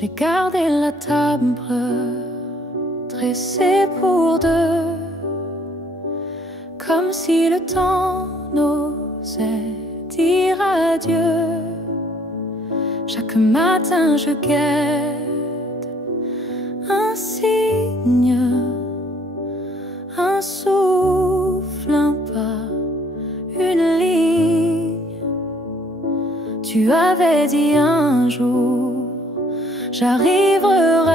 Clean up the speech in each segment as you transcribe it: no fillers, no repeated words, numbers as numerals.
J'ai gardé la table dressée pour deux, comme si le temps n'osait dire adieu. Chaque matin je guette un signe, un souffle, un pas, une ligne. Tu avais dit un jour j'arriverai,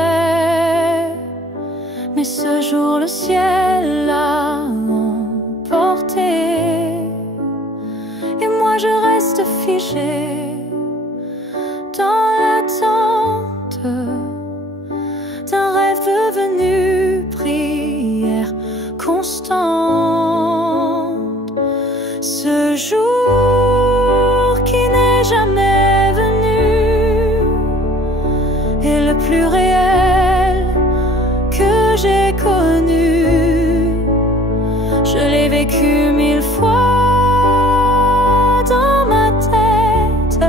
mais ce jour le ciel l'a emporté, et moi je reste figée dans l'attente d'un rêve devenu prière constante. Ce jour qui n'est jamais venu est le plus réel que j'ai connu. Je l'ai vécu 1000 fois dans ma tête,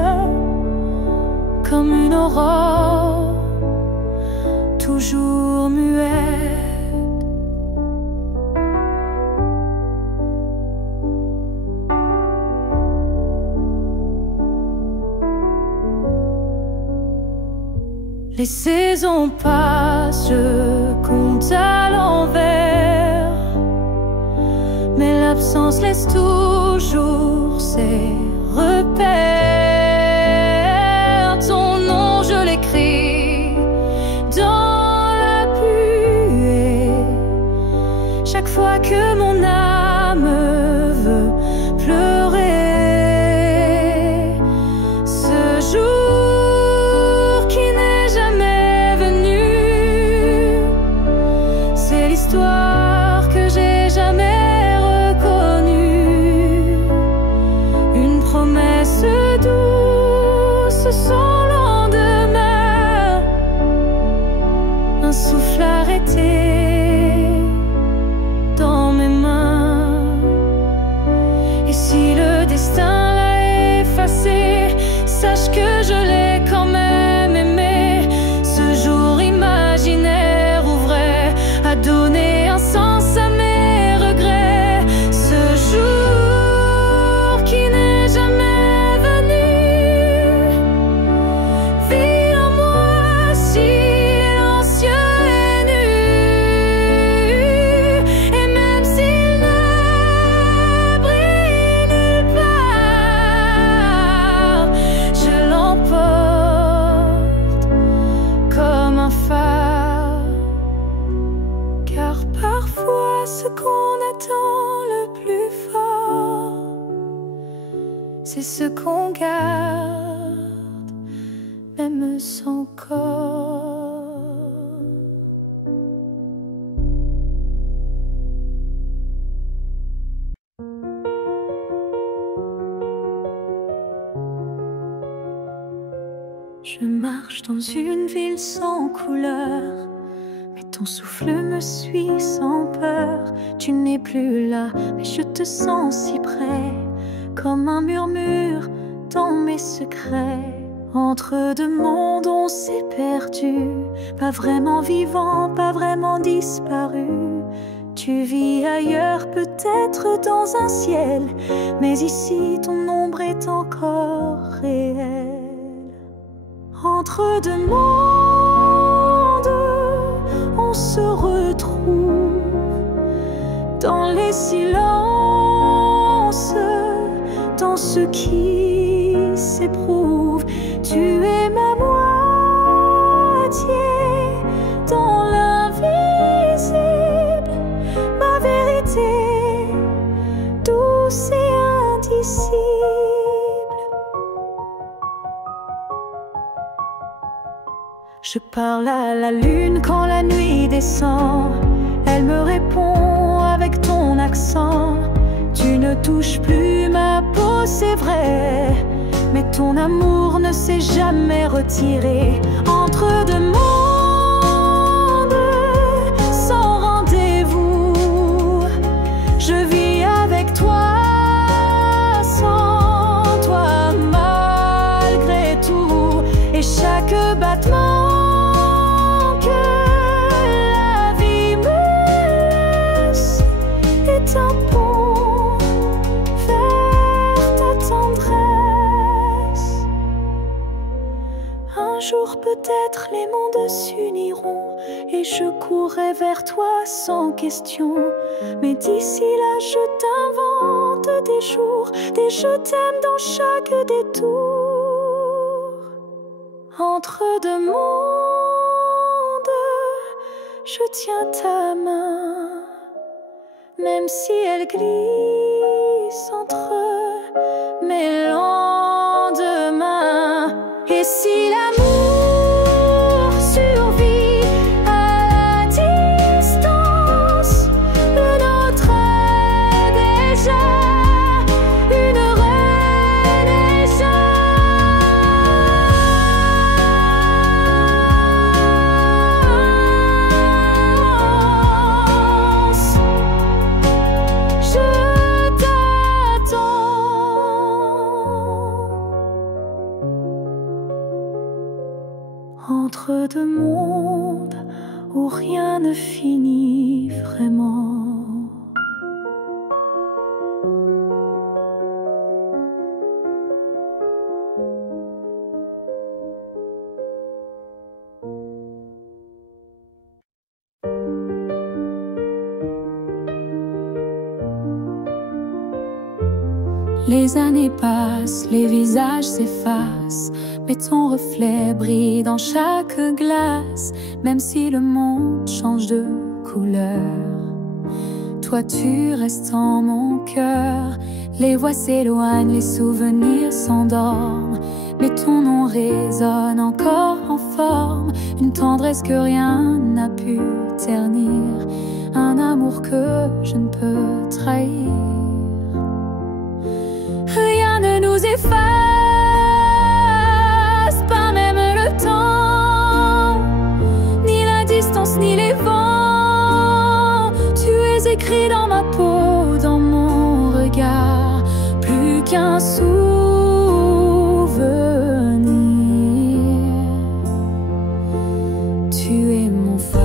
comme une aurore toujours muette. Les saisons passent, je compte à l'envers, mais l'absence laisse toujours ses repères. Ton nom je l'écris dans la buée, chaque fois que mon âme veut pleurer. Ce jour qui n'est jamais venu, c'est l'histoire que j'ai jamais reconnue. Une promesse douce sans lendemain, un souffle arrêté dans mes mains. Et si le destin l'a effacé, sache que je l'ai quand même aimé. Ce jour imaginaire ou vrai a donné un sens à mes regrets. Ce jour qui n'est jamais venu vit en moi silencieux et nu, et même s'il ne brille nulle part, je l'emporte comme un phare. Car parfois ce qu'on attend le plus fort, c'est ce qu'on garde même sans corps. Je marche dans une ville sans couleur, mais ton souffle me suit sans peur. Tu n'es plus là, mais je te sens si près, comme un murmure dans mes secrets. Entre deux mondes on s'est perdu, pas vraiment vivant, pas vraiment disparu. Tu vis ailleurs, peut-être dans un ciel, mais ici ton ombre est encore réelle. Entre deux mondes on se retrouve dans les silences, dans ce qui s'éprouve. Tu es ma moitié dans l'invisible, ma vérité douce et indicible. Je parle à la lune quand la nuit descend, elle me répond avec ton accent. Tu ne touches plus ma peau, c'est vrai, mais ton amour ne s'est jamais retiré. Entre deux mondes sans rendez-vous, je vis avec toi, sans toi malgré tout. Et chaque battement et je courrais vers toi sans question. Mais d'ici là je t'invente des jours, des je t'aime dans chaque détour. Entre deux mondes, je tiens ta main, même si elle glisse entre mes lendemains. Et si l'amour survit à la distance, le nôtre est déjà une renaissance. Je t'attends. Entre deux mondes où rien ne finit vraiment. Les années passent, les visages s'effacent, mais ton reflet brille dans chaque glace. Même si le monde change de couleur, toi tu restes en mon cœur. Les voix s'éloignent, les souvenirs s'endorment, mais ton nom résonne encore en forme. Une tendresse que rien n'a pu ternir, un amour que je ne peux trahir. Rien ne nous efface, pas même le temps, ni la distance, ni les vents. Tu es écrit dans ma peau, dans mon regard, plus qu'un souvenir. Tu es mon phare.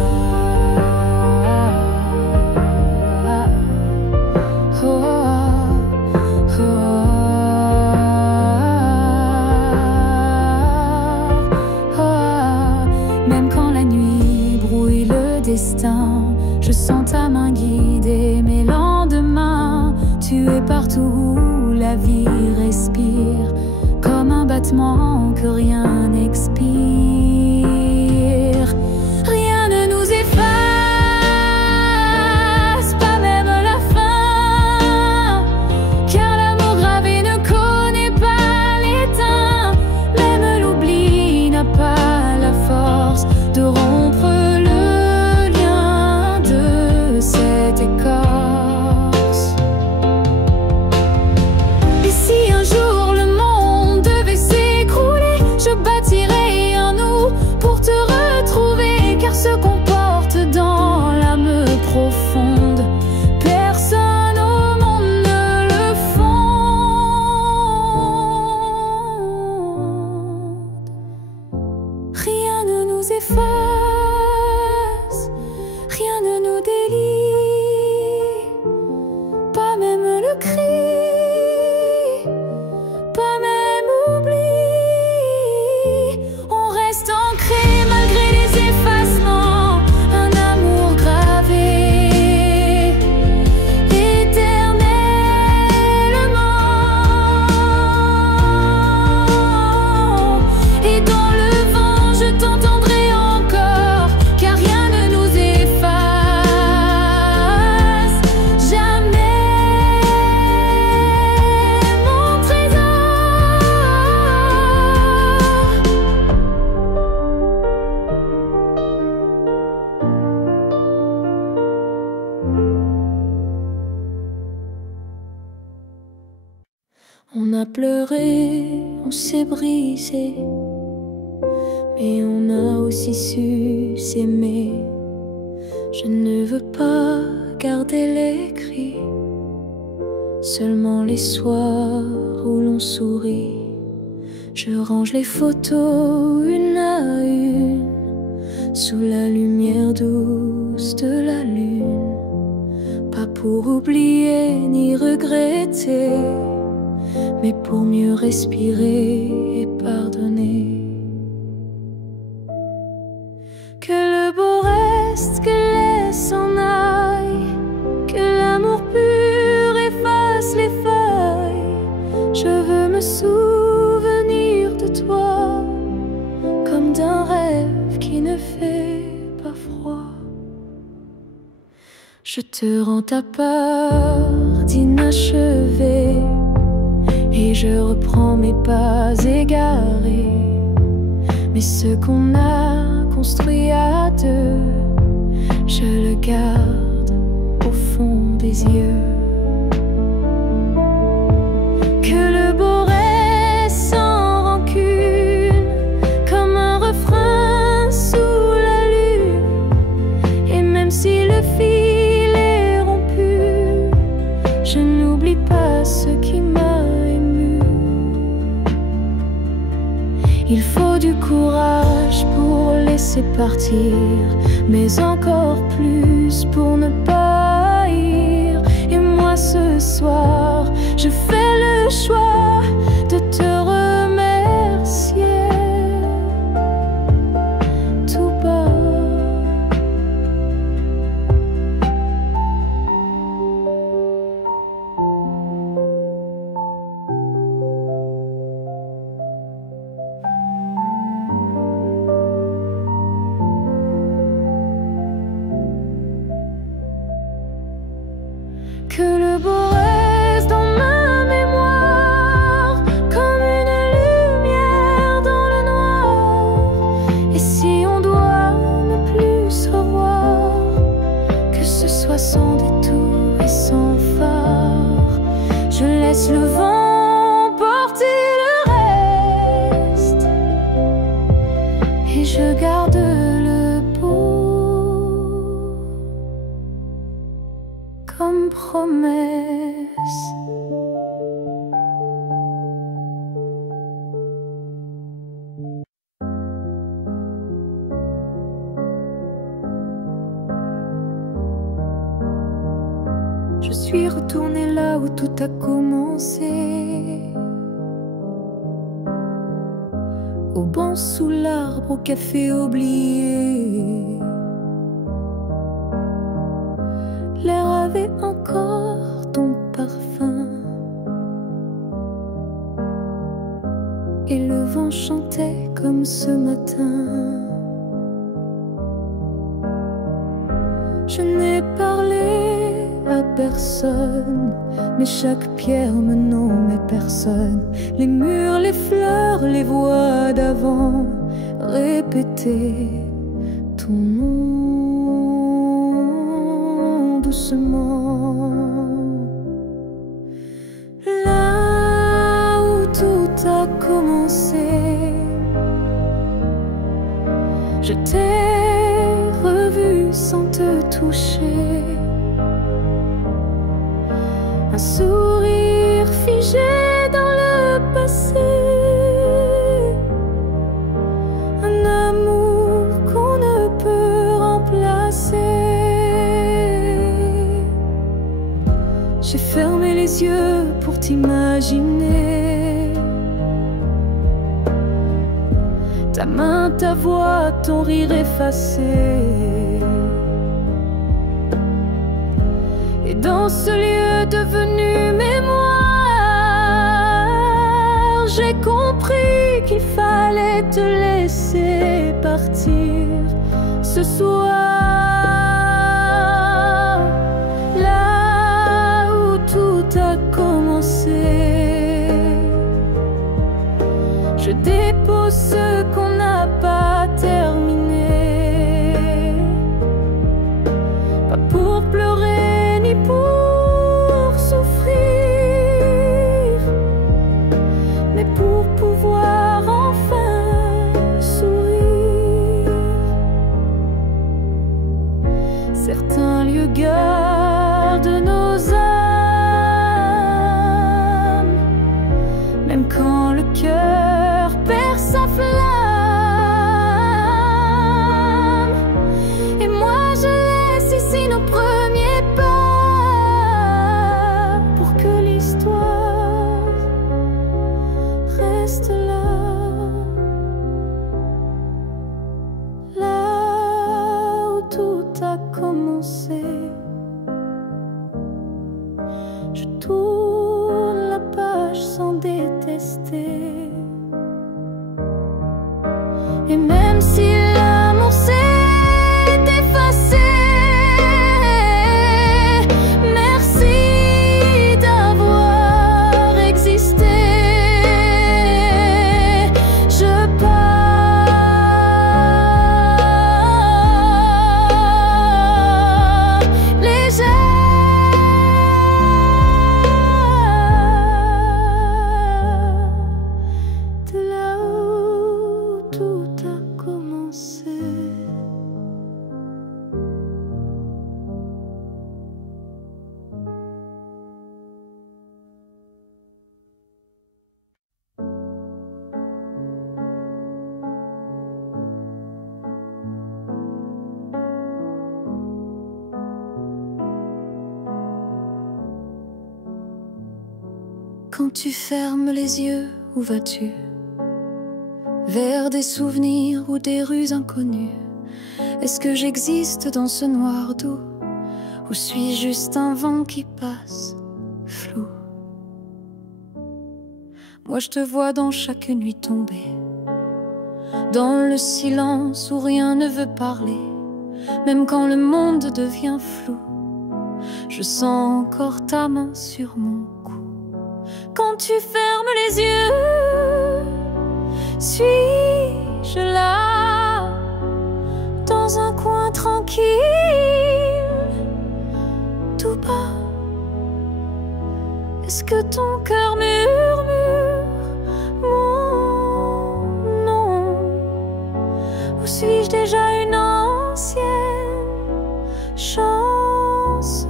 Je sens ta main guider mes lendemains. Tu es partout où la vie respire, comme un battement que rien n'expire. Rien ne nous efface, pas même la fin, car l'amour gravé ne connaît pas l'étain. Même l'oubli n'a pas la force de rompre cette écorce. Et si un jour le monde devait s'écrouler, je bâtirai un nous pour te retrouver. Car ce qu'on porte dans l'âme profonde, personne au monde ne le fonde. Rien ne nous efface, rien ne nous délie, pas même le cri, pas même oubli. On reste ancré malgré les effacements, un amour gravé éternellement. Et dans le vent je t'entendrai encore, car rien ne nous efface jamais, mon trésor. On a pleuré, on s'est brisé, mais on a aussi su s'aimer. Je ne veux pas garder les cris, seulement les soirs où l'on sourit. Je range les photos une à une, sous la lumière douce de la lune. Pas pour oublier ni regretter, mais pour mieux respirer et pardonner. Que le beau rêve Je te rends ta peur d'inachevé et je reprends mes pas égarés. Mais ce qu'on a construit à deux, je le garde au fond des yeux. Que le beau reste sans rancune, comme un refrain sous la lune. Et même si le fil est rompu, je n'oublie pas ce qui m'a ému. Il faut du courage pour laisser partir, mais encore plus pour ne pas haïr. Et moi ce soir, je fais le choix de te remercier tout bas. Que le beau reste dans ma mémoire, comme une lumière dans le noir. Et si on doit ne plus se revoir, que ce soit sans détour et sans phare. Je laisse le vent porter le reste, et je garde le beau comme promesse. Je suis retournée là où tout a commencé, au banc sous l'arbre, au café oublié. L'air avait encore ton parfum et le vent chantait comme ce matin. Je n'ai parlé à personne, mais chaque pierre me nommait personne. Les murs, les fleurs, les voix d'avant répétaient ton nom doucement. Là où tout a commencé, je t'ai revu sans te toucher. Un sourire figé dans le passé, un amour qu'on ne peut remplacer. J'ai fermé les yeux pour t'imaginer, ta main, ta voix, ton rire effacé. Et dans ce lieu devenu mémoire, j'ai compris qu'il fallait te laisser partir ce soir. Là où tout a commencé, je dépose ce qu'on n'a pas terminé. Pas pour pleurer ni pour souffrir, mais pour pouvoir enfin sourire. Certains lieux gardent nos âmes, même quand le cœur perd sa flamme. Et moi je laisse ici nos premiers pas, pour que l'histoire reste là. Là où tout a commencé, je tourne la page sans détester. Et même si l'amour s'est effacé, Quand tu fermes les yeux, où vas-tu? Vers des souvenirs ou des rues inconnues? Est-ce que j'existe dans ce noir doux? Ou suis-je juste un vent qui passe, flou? Moi je te vois dans chaque nuit tombée, dans le silence où rien ne veut parler. Même quand le monde devient flou, je sens encore ta main sur mon cou. Quand tu fermes les yeux, suis-je là, dans un coin tranquille, tout bas? Est-ce que ton cœur murmure mon nom? Ou suis-je déjà une ancienne chanson?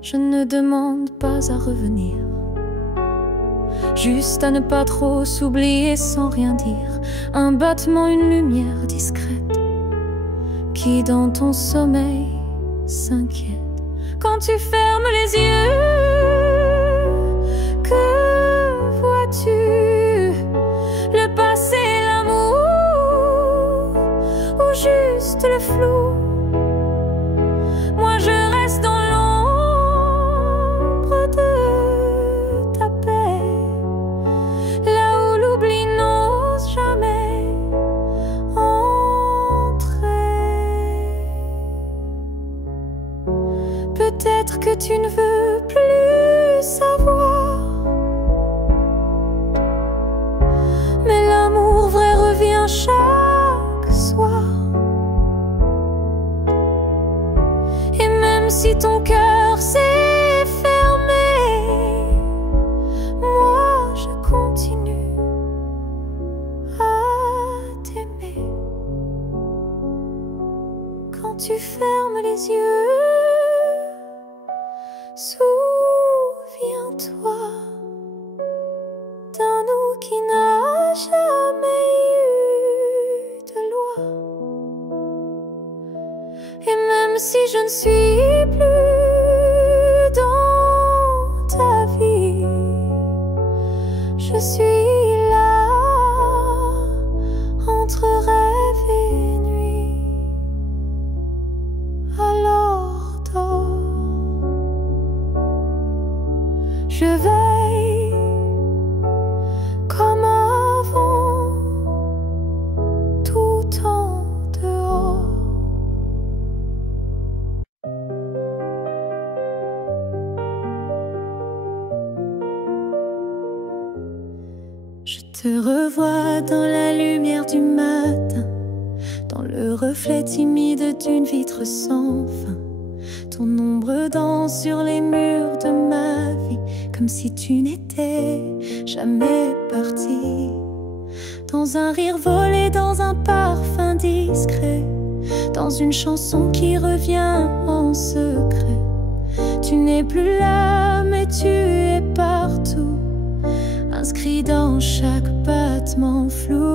Je ne demande pas à revenir, juste à ne pas trop s'oublier sans rien dire. Un battement, une lumière discrète qui dans ton sommeil s'inquiète. Quand tu fermes les yeux, que vois-tu? Le passé, l'amour ou juste le flou? Moi je reste dans l'ombre de ta paix, là où l'oubli n'ose jamais entrer. Peut-être que tu ne veux plus savoir, mais l'amour vrai revient chaque soir. Et même si ton cœur s'est fermé, moi je continue à t'aimer. Quand tu fermes les yeux, souviens-toi d'un nous qui n'a jamais eu de loi. Et même si je ne suis plus dans ta vie, je suis là entre rêve et nuit. Alors dors, je veille comme avant, tout en dehors. Je te revois dans la lumière du matin, dans le reflet timide d'une vitre sans fin. Ton ombre danse sur les murs de ma vie, comme si tu n'étais jamais parti. Dans un rire volé, dans un parfum discret, dans une chanson qui revient en secret. Tu n'es plus là, mais tu es partout, inscrit dans chaque battement flou.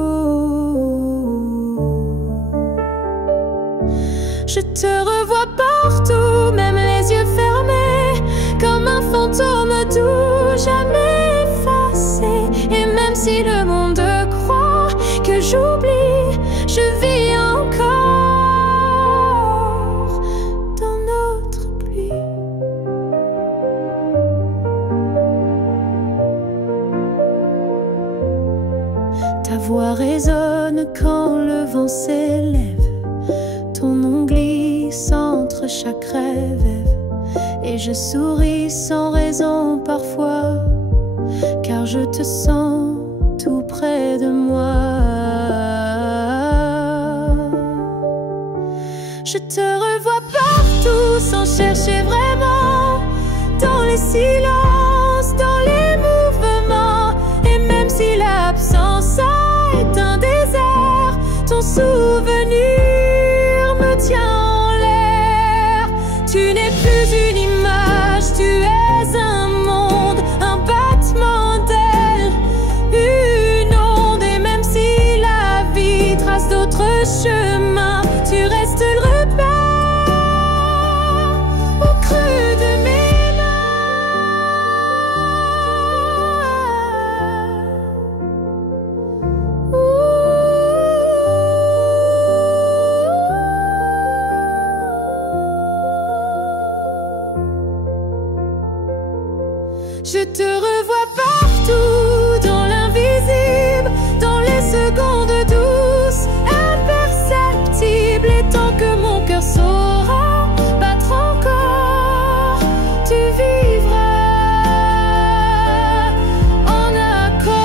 Je te revois partout, même les yeux fermés, comme un fantôme doux, jamais effacé. Et même si le monde croit que j'oublie, je vis encore dans notre pluie. Ta voix résonne quand le vent s'élève, ton nom glisse entre chaque rêve. Et je souris sans raison parfois, car je te sens tout près de moi. Je te revois partout sans chercher vraiment, dans les silences, dans les mouvements. Et même si l'absence est un désert, ton souvenir me tient en l'air. Tu n'es plus une image, tu es un monde, un battement d'ailes, une onde. Et même si la vie trace d'autres chemins, tu restes le repère au creux de mes mains. Je te revois partout, dans l'invisible, dans les secondes douces, imperceptibles. Et tant que mon cœur saura battre encore, tu vivras en accord.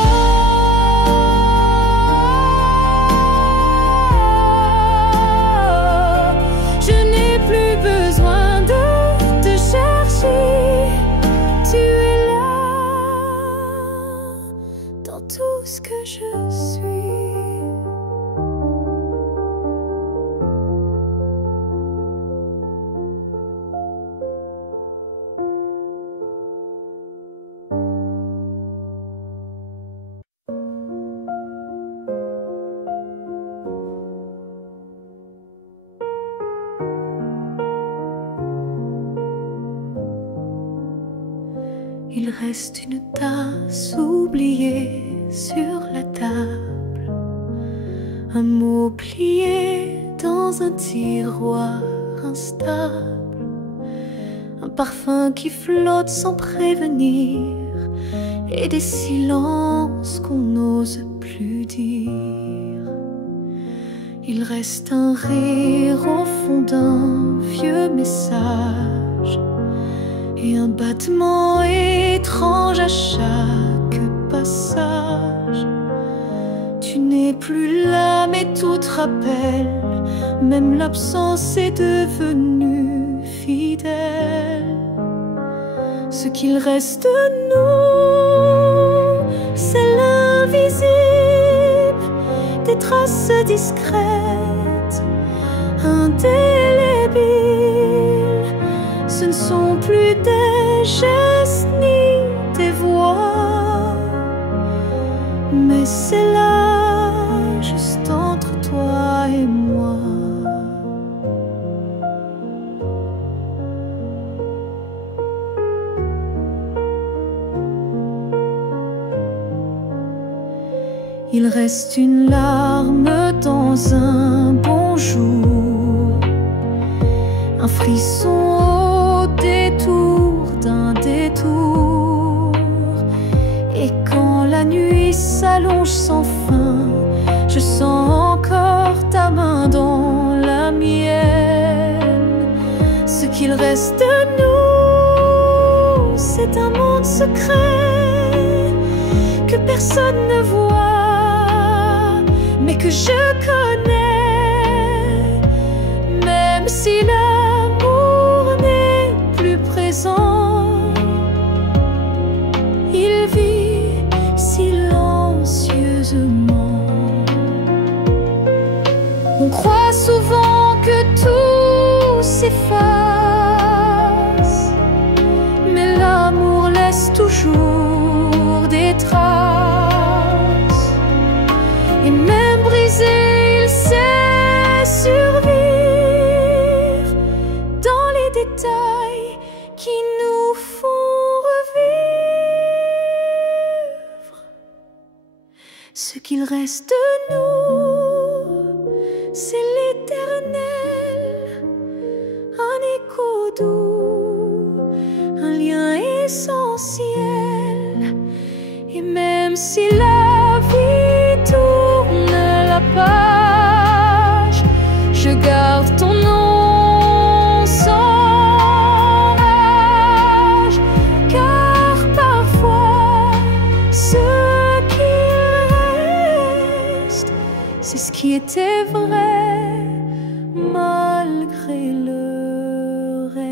Je n'ai plus besoin de te chercher. Tu es là dans tout ce que je suis. Il reste une tasse oubliée sur la table, un mot plié dans un tiroir instable, un parfum qui flotte sans prévenir, et des silences qu'on n'ose plus dire. Il reste un rire au fond d'un vieux message, et un battement étrange à chaque passage. Tu n'es plus là, mais tout te rappelle, même l'absence est devenue fidèle. Ce qu'il reste de nous, c'est l'invisible, des traces discrètes, indélébiles. Ce ne sont plus des gestes ni des voix, mais c'est là, juste entre toi et moi. Il reste une larme dans un bonjour, un frisson au détour d'un détour. Et quand la nuit s'allonge sans fin, je sens encore ta main dans la mienne. Ce qu'il reste de nous, c'est un monde secret que personne ne voit, mais que je connais. Même si l'amour n'est plus présent, il vit silencieusement. On croit souvent que tout s'efface, mais l'amour laisse toujours des traces. Et même brisé, il sait survivre dans les détails qui nous font revivre. Ce qu'il reste de nous, c'est l'éternel, un écho doux, un lien essentiel. Et même si la vie tourne la page, je garde ton nom sans rage, car parfois ce qui reste, c'est ce qui était vrai malgré le reste.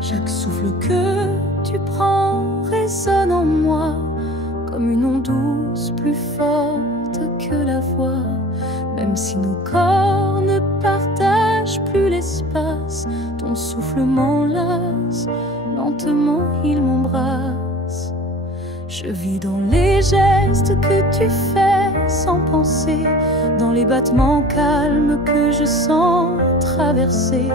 Chaque souffle que tu prends résonne en moi comme une onde douce plus forte que la voix. Même si nos corps ne partagent plus l'espace, ton souffle m'enlace, lentement il m'embrasse. Je vis dans les gestes que tu fais sans penser, dans les battements calmes que je sens traverser.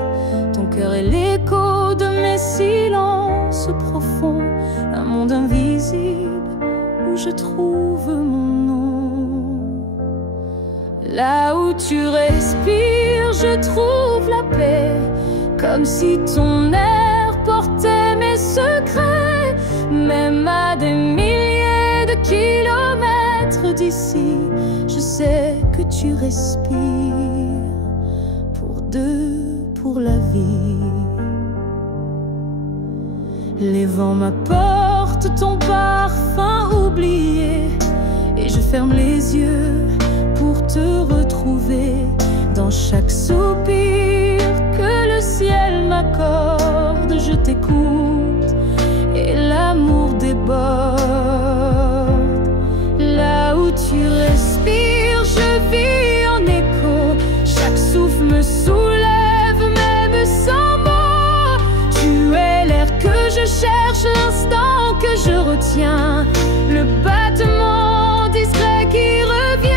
Ton cœur est l'écho de mes silences profonds, un monde invisible où je trouve mon nom. Là où tu respires, je trouve la paix, comme si ton air portait mes secrets. Même à des milliers de kilomètres d'ici, je sais que tu respires pour deux, pour la vie. Les vents m'apportent ton parfum oublié, et je ferme les yeux pour te retrouver. Dans chaque soupir que le ciel m'accorde, je t'écoute et l'amour déborde. Là où tu respires, je vis en écho. Chaque souffle me soulève, même sans mots. Tu es l'air que je cherche, l'instant que je retiens, le battement discret qui revient.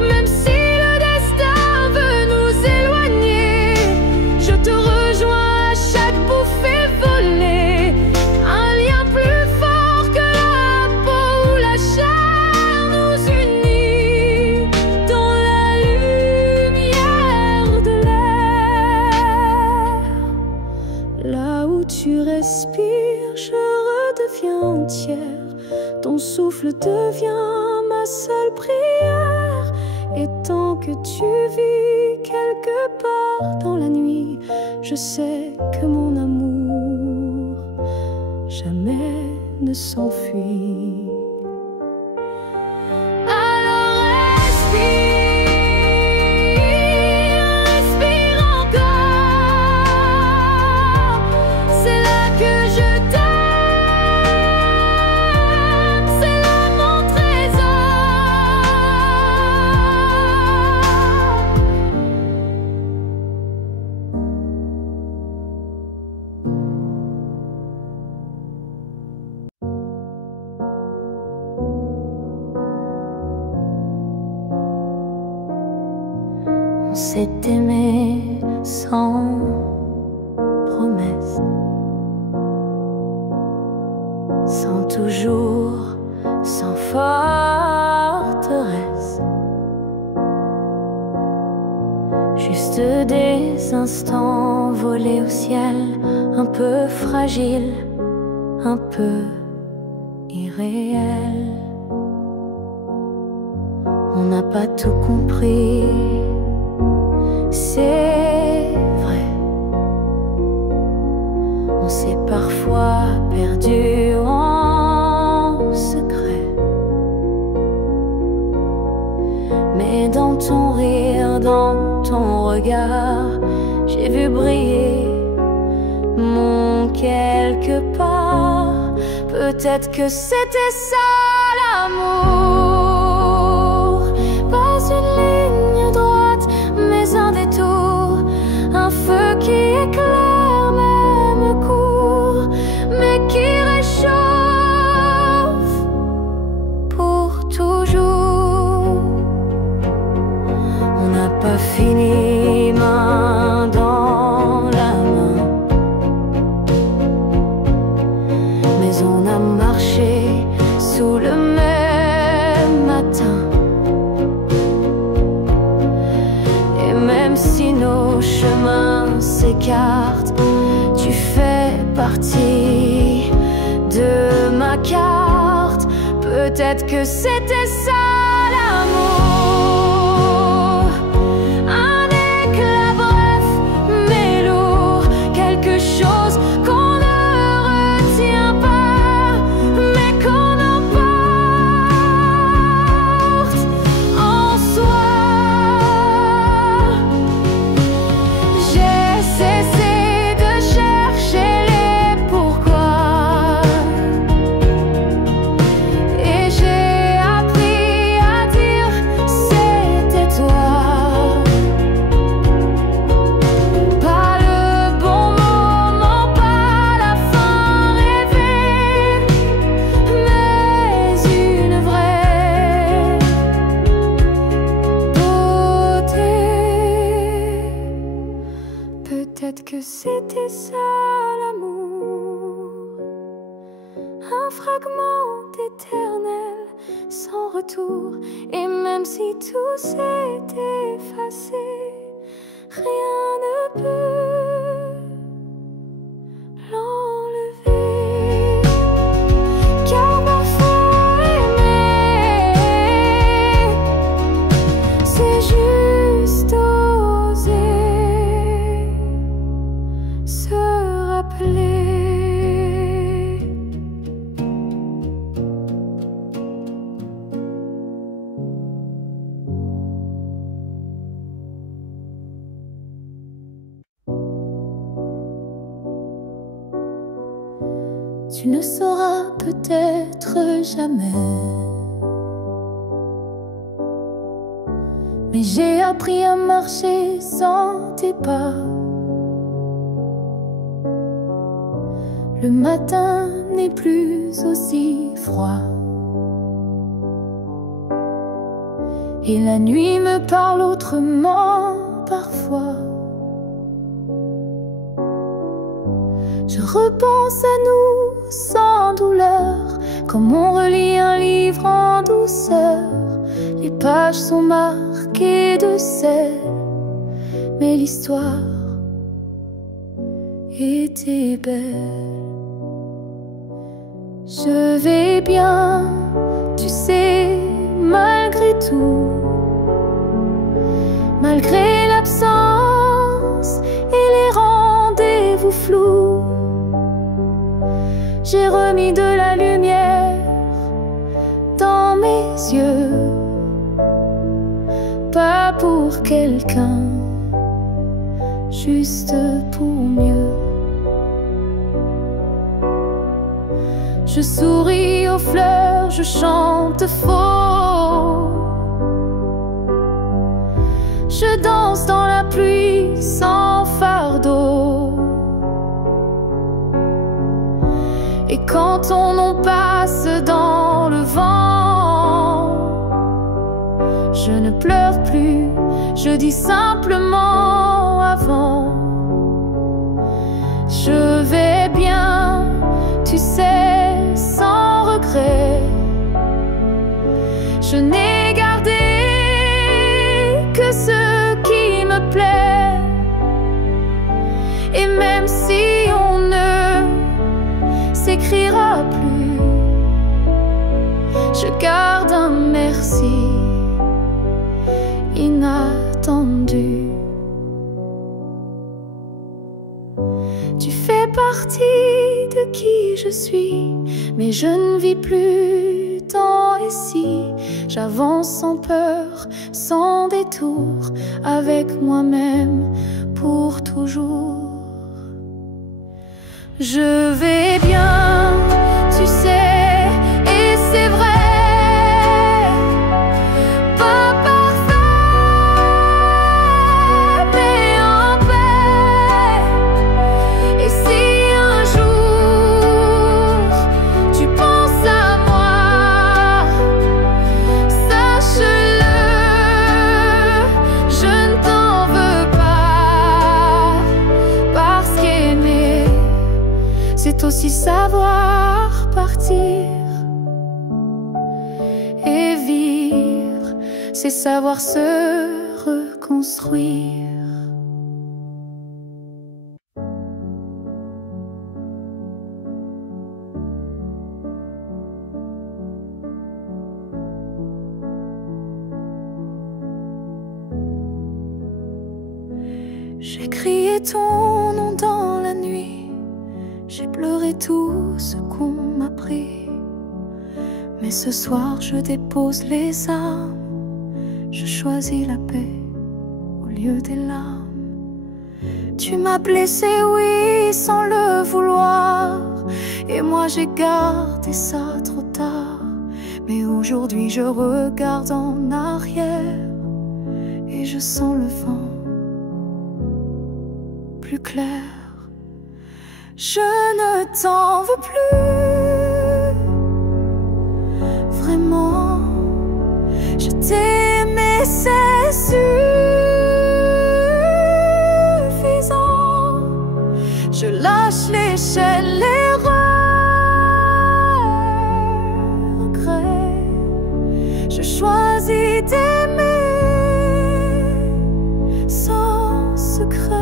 Même si le destin veut nous éloigner, je te rejoins à chaque bouffée volée. Un lien plus fort que la peau ou la chair nous unit dans la lumière de l'air. Là où tu respires, je redeviens entière. Ton souffle devient ma seule prière. Et tant que tu vis quelque part dans la nuit, je sais que mon amour jamais ne s'enfuit. Alors respire, respire encore. C'est là que je t'aime, c'est là mon trésor. On s'est aimé sans promesse, sans toujours, sans forteresse. Juste des instants volés au ciel, un peu fragiles, un peu irréels. On n'a pas tout compris, c'est vrai. On s'est parfois perdu en secret. Mais dans ton rire, dans ton regard, j'ai vu briller mon quelque part. Peut-être que c'était ça l'amour. Pas une ligne droite, mais un détour. Un feu qui éclaire, même court, mais qui réchauffe pour toujours. On n'a pas fini main dans la main, mais on a marché sous le même matin. Et même si nos chemins s'écartent, tu fais partie de ma carte. Peut-être que c'était ça l'amour. Un éclat bref mais lourd, quelque chose qu'on ne retient pas, mais qu'on emporte en soi. J'ai cessé de chercher les pourquoi, et j'ai appris c'est ça l'amour, un fragment éternel sans retour. Et même si tout s'est effacé, rien ne peut l'enlever. Car parfois aimer, c'est juste oser se rappeler. Tu ne sauras peut-être jamais, mais j'ai appris à marcher sans tes pas. Le matin n'est plus aussi froid et la nuit me parle autrement parfois. Je repense à nous sans douleur, comme on relit un livre en douceur. Les pages sont marquées de sel, mais l'histoire était belle. Je vais bien, tu sais, malgré tout, malgré l'absence et les rendez-vous flous. J'ai remis de la lumière dans mes yeux, pas pour quelqu'un, juste pour mieux. Je souris aux fleurs, je chante faux, je danse dans la pluie sans fardeau. Et quand ton nom passe dans le vent, je ne pleure plus, je dis simplement avant. Je vais bien, tu sais, sans regret. Je n'ai gardé que ce qui me plaît. Et même si on ne s'écrira plus, je garde un merci inattendu. Tu fais partie de qui je suis, mais je ne vis plus tant ici. J'avance sans peur, sans détour, avec moi-même pour toujours. Je vais bien, tu sais, et c'est vrai. Pas parfait, mais en paix. Et si un jour tu penses à moi, sache-le, je ne t'en veux pas. Parce qu'aimer, c'est aussi savoir partir. Et vivre, c'est savoir se reconstruire. J'ai crié ton nom dans la nuit, j'ai pleuré tout ce qu'on m'a pris. Mais ce soir je dépose les armes, je choisis la paix au lieu des larmes. Tu m'as blessé, oui, sans le vouloir, et moi j'ai gardé ça trop tard. Mais aujourd'hui je regarde en arrière et je sens le vent plus clair. Je ne t'en veux plus, vraiment. Je t'ai aimé, c'est suffisant. Je lâche l'échelle, les regrets. Je choisis d'aimer sans secret.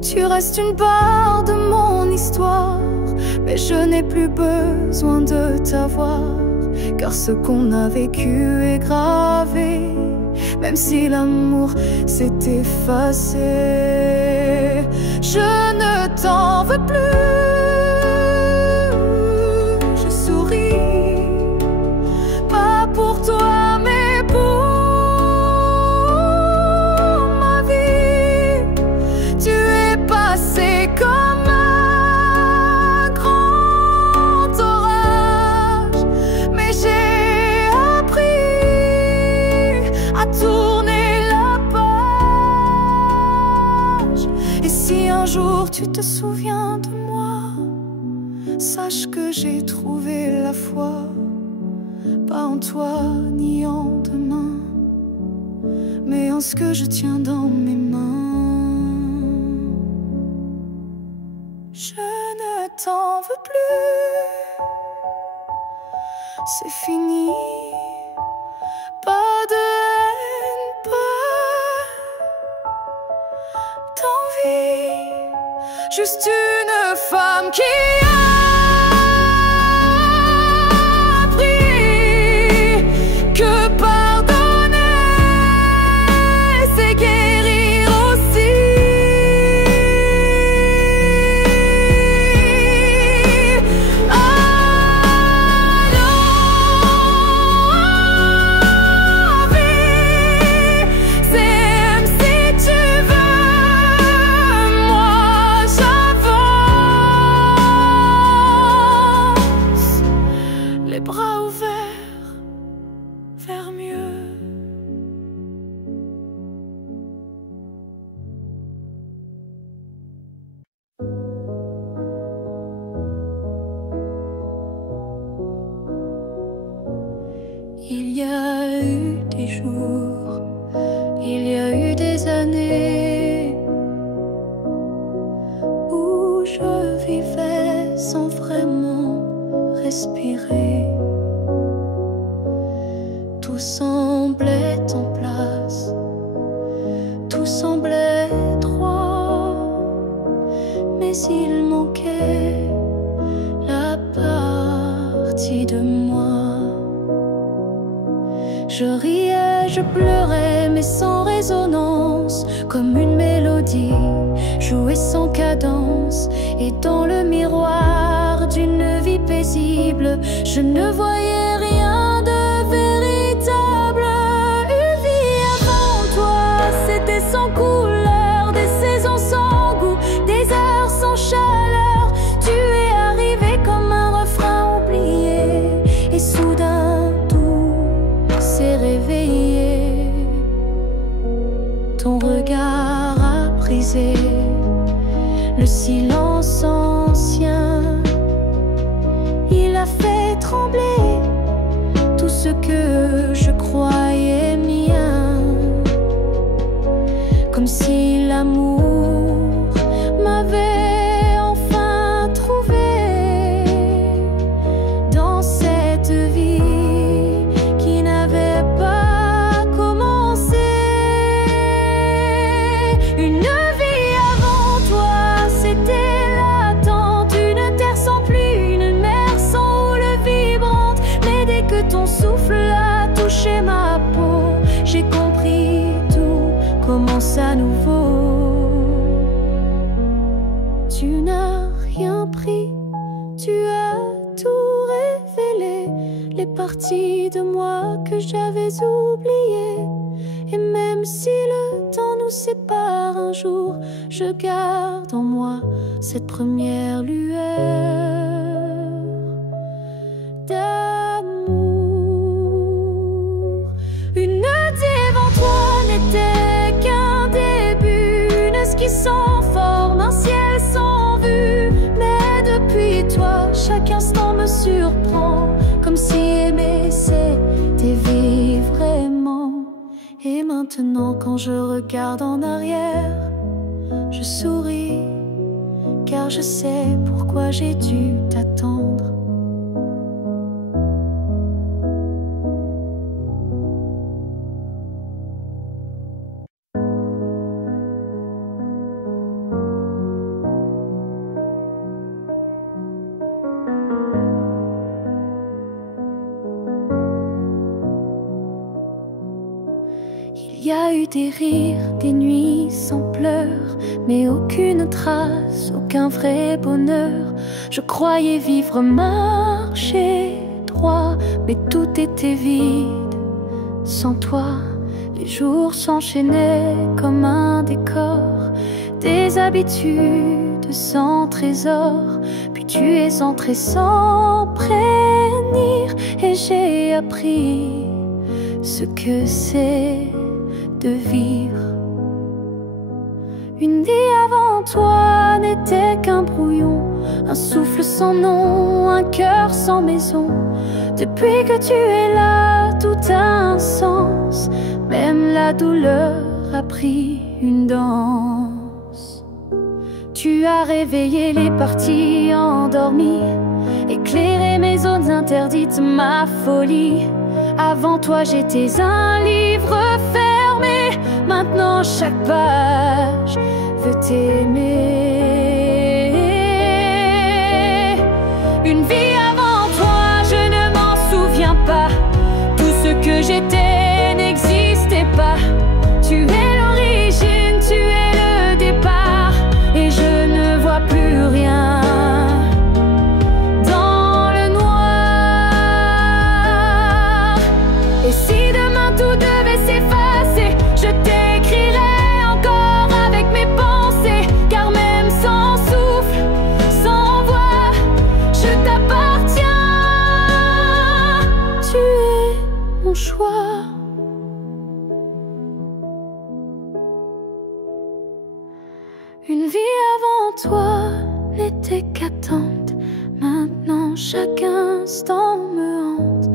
Tu restes une part de mon histoire, mais je n'ai plus besoin de t'avoir, car ce qu'on a vécu est gravé, même si l'amour s'est effacé. Je ne t'en veux plus, je souris, pas pour toi mais pour ma vie. Tu es passé comme un grand orage, mais j'ai appris à tourner la page. Et si un jour tu te souviens de moi, sache que j'ai trouvé la foi, pas en toi ni en demain, mais en ce que je tiens dans mes mains. Je ne t'en veux plus, c'est fini. Pas de haine, pas d'envie, juste une femme qui a appris que pardonner, c'est guérir aussi. S'aime si tu veux, moi j'avance, les bras ouverts vers mieux. Il y a eu des jours, il y a eu des années où je vivais sans vraiment respirer. Tout semblait en place, tout semblait droit, mais il manquait la partie de moi. Je riais, je pleurais, mais sans résonance, comme une mélodie jouée sans cadence. Et dans le miroir d'une vie paisible, je ne voyais rien de véritable. Une vie avant toi, c'était sans couleur, des saisons sans goût, des heures sans chaleur. Tu es arrivé comme un refrain oublié, et soudain tout s'est réveillé. Ton regard a brisé le silence ancien. Il a fait trembler tout ce que je croyais mien, comme si l'amour m'avait enfin trouvé dans cette vie qui n'avait pas commencé. Une vie avant toi, c'était l'attente, une terre sans pluie, une mer sans houle vibrante. Mais dès que ton souffle a touché ma peau, j'ai compris tout commence à nouveau. Tu n'as rien pris, tu as tout révélé, les parties de moi que j'avais oubliées. Et même si le temps nous sépare un jour, je garde en moi cette première lueur d'amour. Une vie avant toi n'était qu'un début, une esquisse sans forme, un ciel sans vue. Mais depuis toi, chaque instant me surprend, comme si aimer c'était vivre vraiment. Et maintenant Maintenant quand je regarde en arrière, je souris, car je sais pourquoi j'ai dû t'attendre. Il y a eu des rires, des nuits sans pleurs, mais aucune trace, aucun vrai bonheur. Je croyais vivre, marcher droit, mais tout était vide. Sans toi, les jours s'enchaînaient comme un décor, des habitudes sans trésor. Puis tu es entré sans prévenir, et j'ai appris ce que c'est de vivre. Une vie avant toi n'était qu'un brouillon, un souffle sans nom, un cœur sans maison. Depuis que tu es là, tout a un sens, même la douleur a pris une danse. Tu as réveillé les parties endormies, éclairé mes zones interdites, ma folie. Avant toi j'étais un livre fermé, maintenant chaque page veut t'aimer. Une vie avant toi, je ne m'en souviens pas. Tout ce que j'étais n'existait pas. Tu es l'origine, tu es le départ, et je ne vois plus rien. Et si demain tout devait s'effacer, je t'écrirai encore avec mes pensées. Car même sans souffle, sans voix, je t'appartiens. Tu es mon choix. Une vie avant toi n'était qu'attente, maintenant chaque instant me hante.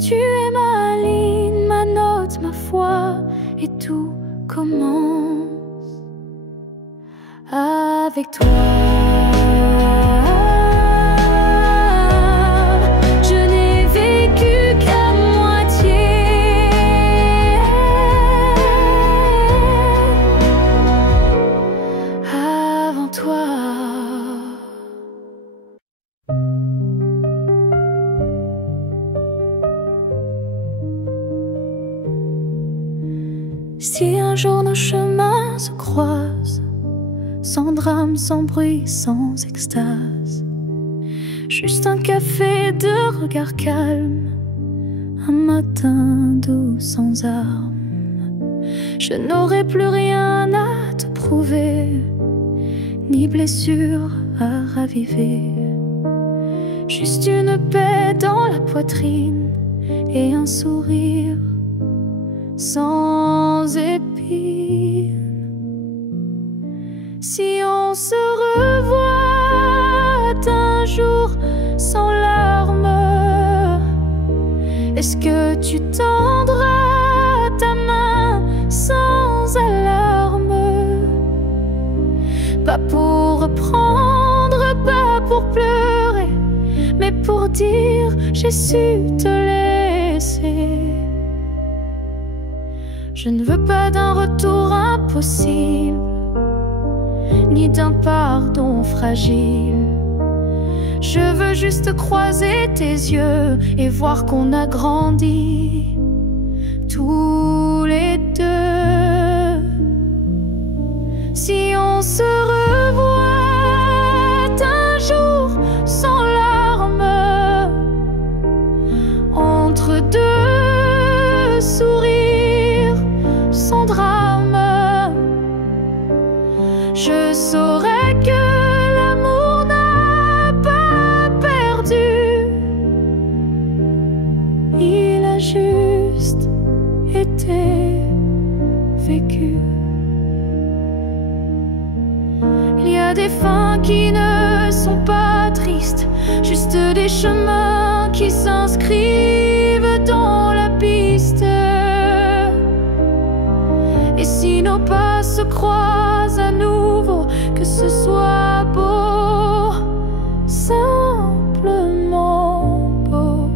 Tu es ma ligne, ma note, ma foi, et tout commence avec toi. Je n'ai vécu qu'à moitié. Avant toi. Si un jour nos chemins se croisent, sans drame, sans bruit, sans extase, juste un café de regard calme, un matin doux sans armes, je n'aurai plus rien à te prouver, ni blessure à raviver. Juste une paix dans la poitrine et un sourire sans épines. Si on se revoit un jour sans larmes, est-ce que tu tendras ta main sans alarme? Pas pour reprendre, pas pour pleurer, mais pour dire j'ai su te laisser. Je ne veux pas d'un retour impossible, ni d'un pardon fragile. Je veux juste croiser tes yeux et voir qu'on a grandi tous les deux. Si on se revoit un jour sans larmes, entre deux sourires sans drame, je saurais que l'amour n'a pas perdu. Il a juste été vécu. Il y a des fins qui ne sont pas tristes, juste des chemins qui s'inscrivent dans la piste. croise à nouveau, que ce soit beau, simplement beau.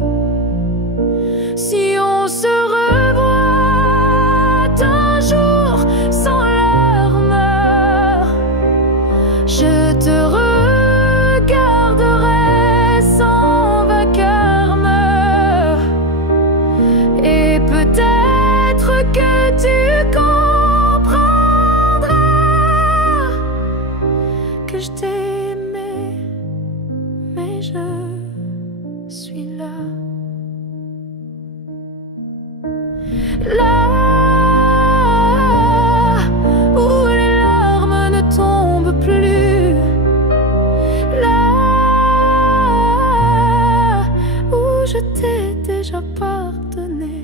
Si on se revoit un jour sans larmes, je te regarderai sans vacarme, et peut-être que tu comprendras que je t'ai aimé, mais je suis là. Là où les larmes ne tombent plus, là où je t'ai déjà pardonné.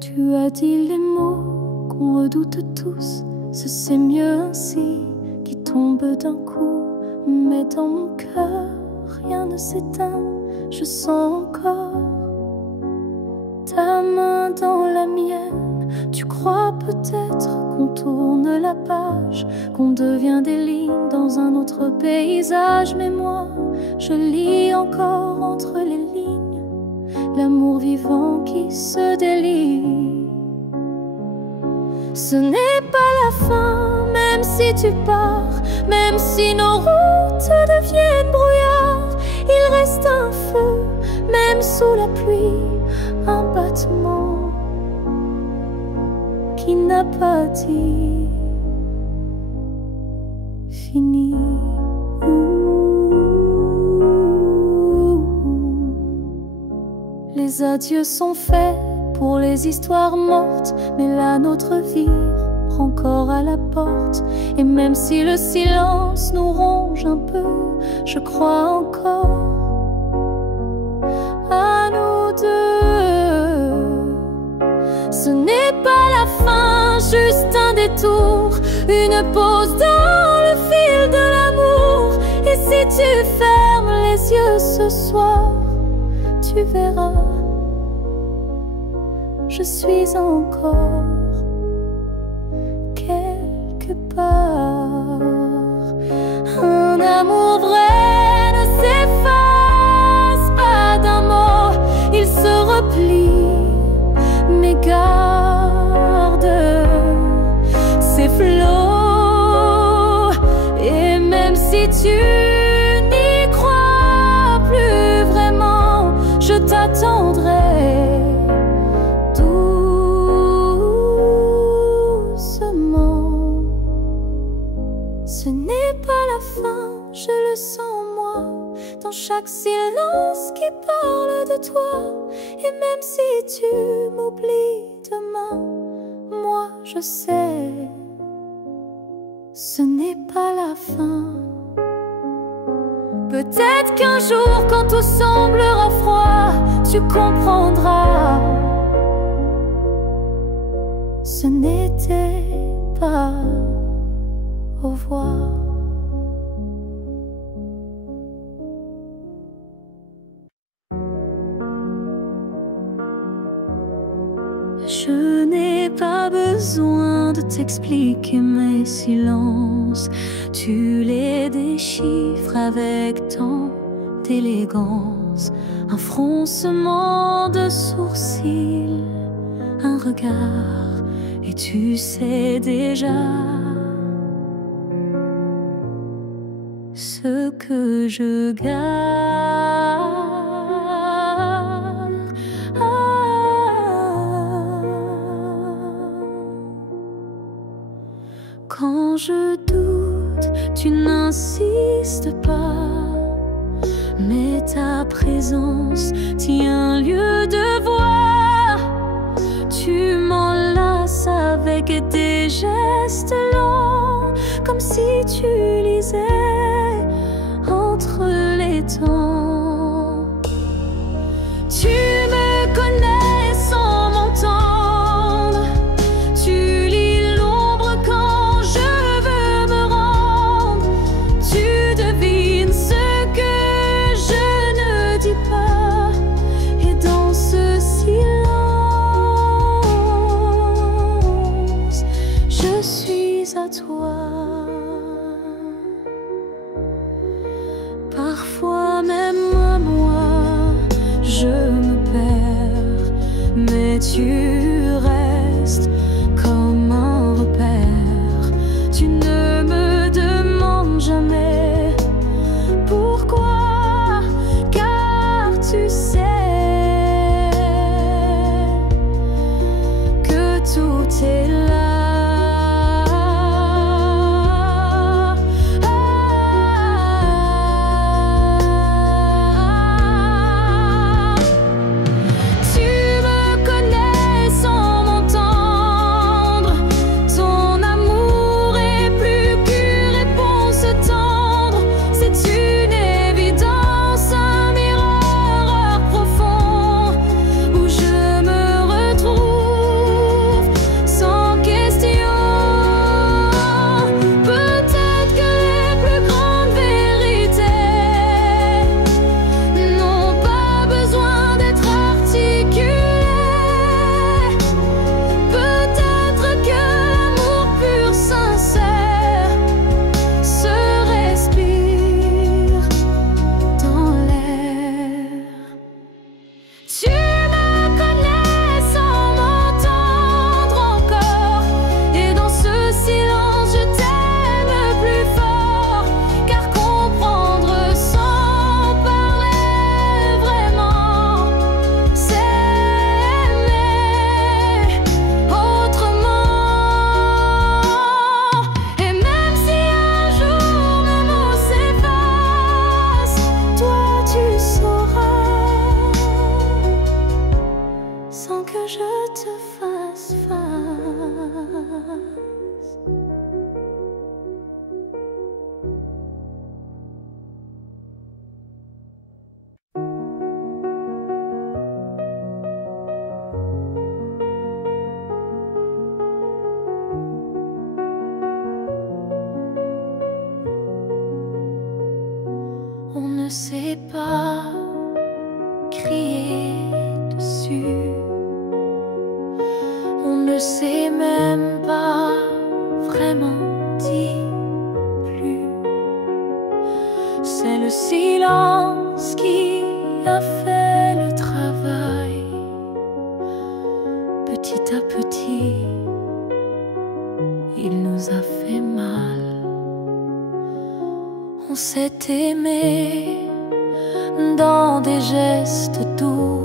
Tu as dit les mots qu'on redoute tous, ce c'est mieux ainsi, qui tombe d'un coup. Mais dans mon cœur, rien ne s'éteint, je sens encore ta main dans la mienne. Tu crois peut-être qu'on tourne la page, qu'on devient des lignes dans un autre paysage. Mais moi, je lis encore entre les lignes l'amour vivant qui se délie. Ce n'est pas la fin, même si tu pars, même si nos routes deviennent brouillards. Il reste un feu, même sous la pluie, un battement qui n'a pas dit fini. Les adieux sont faits pour les histoires mortes, mais la nôtre vie prend corps à la porte. Et même si le silence nous ronge un peu, je crois encore à nous deux. Ce n'est pas la fin, juste un détour, une pause dans le fil de l'amour. Et si tu fermes les yeux ce soir, tu verras, je suis encore quelque part. Un amour vrai ne s'efface pas d'un mot, il se replie, mais garde ses flots. Et même si tu n'y crois plus vraiment, je t'attendrai doucement. Ce n'est pas la fin, je le sens moi, dans chaque silence qui parle de toi. Et même si tu m'oublies demain, moi je sais, ce n'est pas la fin. Peut-être qu'un jour, quand tout semblera froid, tu comprendras, ce n'était pas au revoir. Je n'ai pas besoin de t'expliquer mes silences, tu les déchiffres avec tant d'élégance. Un froncement de sourcils, un regard, et tu sais déjà ce que je garde. Quand je doute, tu n'insistes pas, mais ta présence tient lieu de voix. Tu m'enlaces avec des gestes lents, comme si tu lisais entre les temps. Tu me connais sans mon temps, sait pas crier dessus. On ne sait même pas vraiment dire plus. C'est le silence qui a fait le travail. Petit à petit, il nous a fait mal. On s'est aimé dans des gestes doux,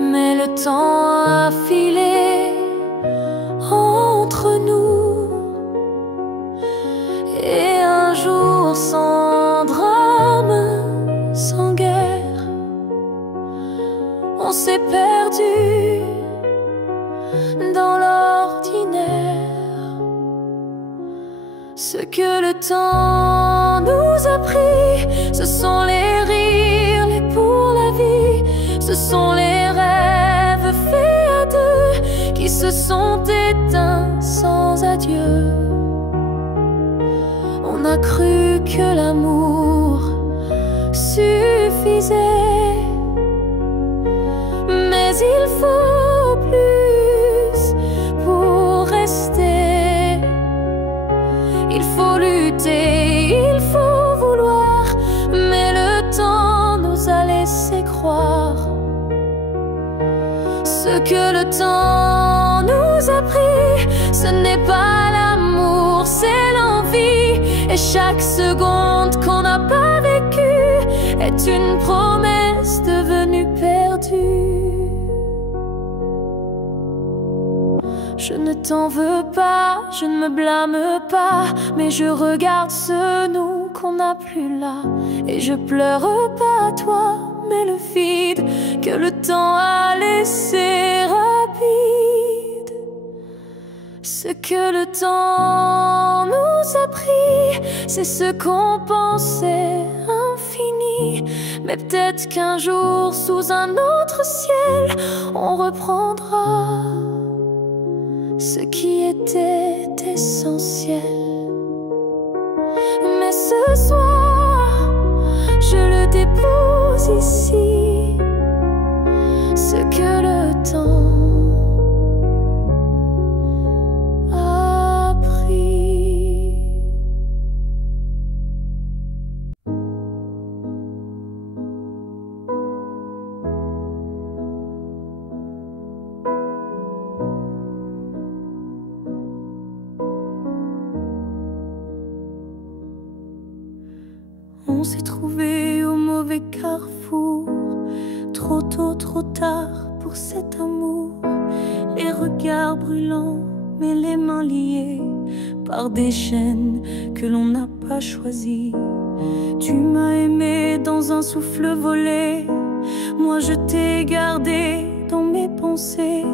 mais le temps a filé entre nous. Et un jour sans drame, sans guerre, on s'est perdu dans l'ordinaire. Ce que le temps nous a pris, ce sont les rires, les pour la vie. Ce sont les rêves faits à deux qui se sont éteints sans adieu. On a cru que l'amour suffisait, mais il faut plus pour rester. Il faut lutter, il faut vouloir, mais le temps nous a laissé croire. Ce que le temps nous a pris, ce n'est pas l'amour, c'est l'envie. Et chaque seconde qu'on n'a pas vécue est une promesse devenue perdue. Je ne t'en veux pas, je ne me blâme pas, mais je regarde ce nous qu'on n'a plus là. Et je pleure pas à toi, mais le vide que le temps a laissé rapide. Ce que le temps nous a pris, c'est ce qu'on pensait infini. Mais peut-être qu'un jour, sous un autre ciel, on reprendra ce qui était essentiel. Mais ce soir, je le dépose ici, ce que le temps a pris. On s'est trouvé au mauvais carrefour, trop tôt, trop tard pour cet amour. Les regards brûlants, mais les mains liées par des chaînes que l'on n'a pas choisies. Tu m'as aimé dans un souffle volé, moi je t'ai gardé dans mes pensées.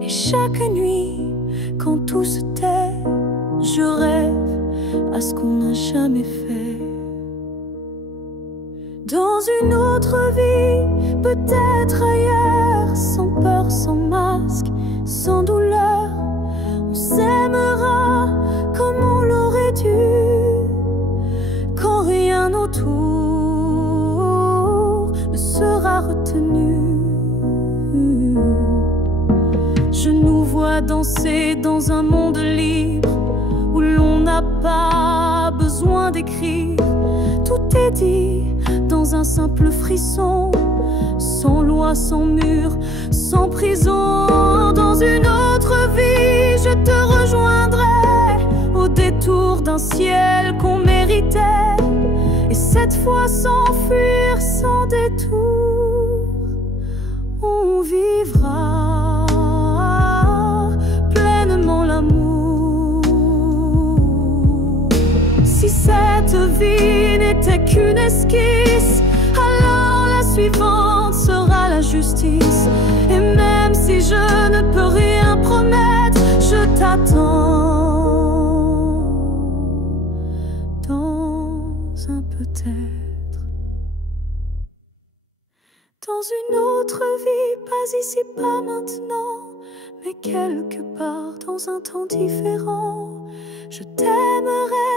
Et chaque nuit, quand tout se tait, je rêve à ce qu'on n'a jamais fait. Dans une autre vie, peut-être ailleurs, sans peur, sans masque, sans douleur, on s'aimera comme on l'aurait dû, quand rien autour ne sera retenu. Je nous vois danser dans un monde libre, où l'on n'a pas besoin d'écrire. Tout est dit dans un simple frisson, sans loi, sans mur, sans prison. Dans une autre vie, je te rejoindrai au détour d'un ciel qu'on méritait. Et cette fois sans fuir, sans détour, on vivra pleinement l'amour. Si cette vie n'était qu'une esquisse, alors la suivante sera la justice. Et même si je ne peux rien promettre, je t'attends dans un peut-être. Dans une autre vie, pas ici, pas maintenant, mais quelque part dans un temps différent. Je t'aimerai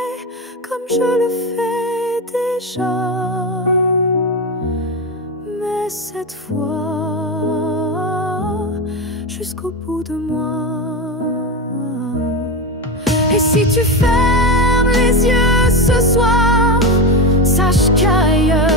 comme je le fais déjà, mais cette fois jusqu'au bout de moi. Et si tu fermes les yeux ce soir, sache qu'ailleurs